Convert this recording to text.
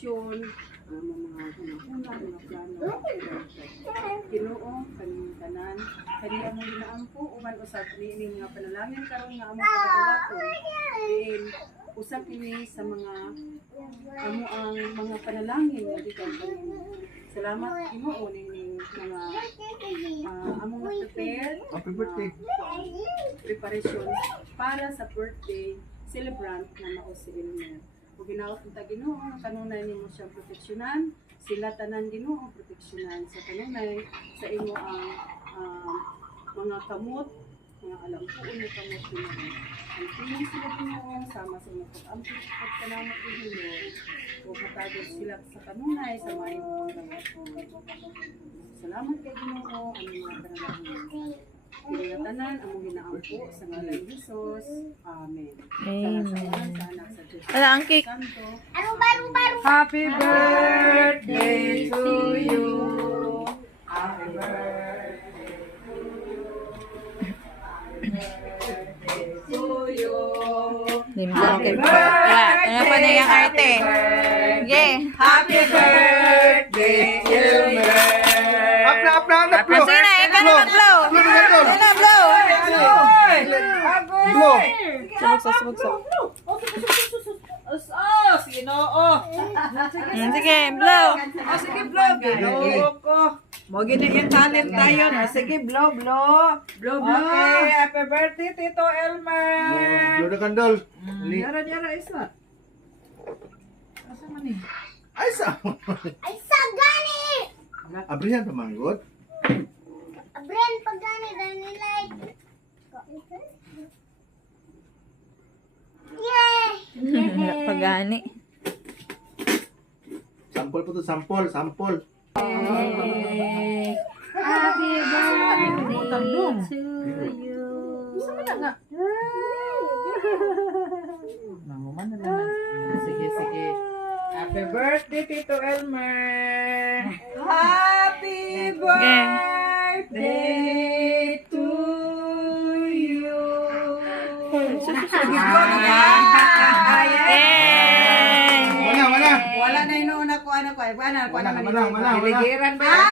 proteksyon, mga hunahuna, mga plano. Ginoo, kaning tanan, kaniya mo ginaampo, uman usab niini mga panalangin karon nga among pagdawaton. Diin, usab kini sa mga amo ang mga panalangin nga gikan kanimo. Salamat Ginoo ning mga among prepare. Happy birthday. Preparation para sa birthday celebrant na mao si Elmer. Kung ginaot kita Ginoo, kanunay nimo siya proteksyonan, sila tanan Ginoo proteksyonan sa kanunay sa imo ang mga kamot, mga alampuon na kamot Ginoo. Ang tingin sila Ginoo sama sa mga pag-ampi pagkanamat Ginoo. O matagos sila sa kanunay sa mayong pagkanamat. Salamat kay Ginoo ang mga panalangin. Pinagatanan ang mong ginaampo sa ngalan ni Jesus. Amen. Amen. Sa anak sa Diyos. Wala ang cake. Santo. Happy birthday to you. Happy birthday to you. Lim ko kay po. Wala. Ano pa na yung arte? Sige. Happy birthday, Elmer. Up na, blow. Sige na, ikaw na mag-blow. Blow na, blow. Sige na, blow. Blow. Sumugso. Sige, blow. Sige, blow. Ginoo ko. Mo gina yung talent tayo. Sige, blow. Okay, happy birthday, Tito Elmer. Blow the candle. Yara, isa. Asa man eh? Ay, sa. Ay, sagani! Abrihan pa manggot. Abren, pagani, dahil nilay. Yay! Pagani. Sampol po to, sampol. Happy birthday to you. Nanguman na lang. Sige. Happy birthday, Tito Elmer. Happy birthday to you. Yay! Wala. Wala na inuuna ko, ano ko. Wala. Iligiran ba?